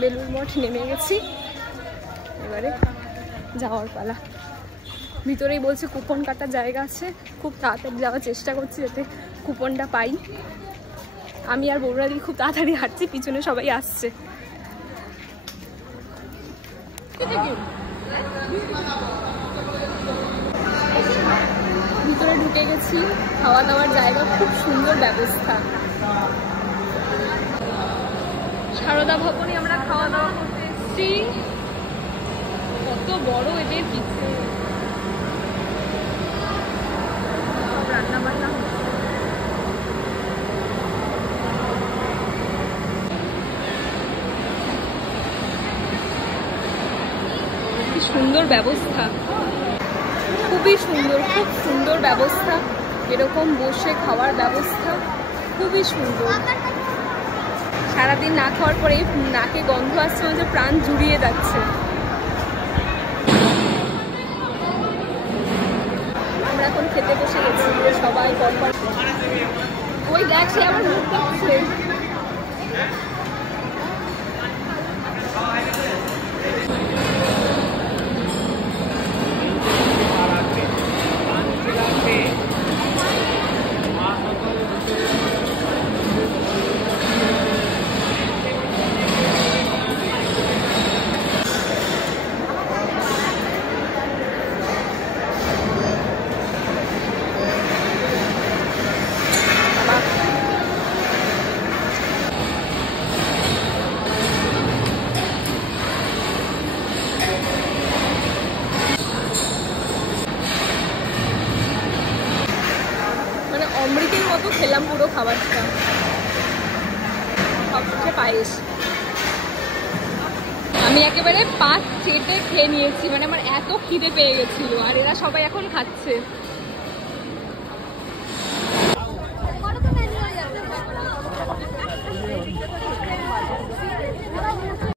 বেলুড় মঠ নেমে গেছি, এবারে যাওয়ার পালা। ভিতরেই বলছে কুপন কাটার জায়গা আছে, খুব তাড়াতাড়ি যাওয়ার চেষ্টা করছি যাতে কুপনটা পাই। আমি আর বৌরাদি খুব তাড়াতাড়ি হাঁটছি, পিছনে সবাই আসছে। ভিতরে ঢুকে গেছি, খাওয়া দাওয়ার জায়গা, খুব সুন্দর ব্যবস্থা। সারদা ভবনে আমরা খাওয়া দাওয়া করতে এসেছি। কত বড় এদের পিছে রান্না বান্না, কি সুন্দর ব্যবস্থা, খুবই সুন্দর, খুব সুন্দর ব্যবস্থা। এরকম বসে খাওয়ার ব্যবস্থা খুবই সুন্দর। সারাদিন না খাওয়ার পরে নাকে গন্ধ আসছে, যে প্রাণ জুড়িয়ে যাচ্ছে। আমরা এখন খেতে বসে গেছি সবাই পরপর। ওই দেখ, সে আবার মুখ দেখছে। অমৃতের মতো খেলাম পুরো খাবারটা। সবচেয়ে পায়েস আমি একেবারে 5 চেটে খেয়ে নিয়েছি, মানে আমার এত খিদে পেয়ে গেছিল। আর এরা সবাই এখন খাচ্ছে।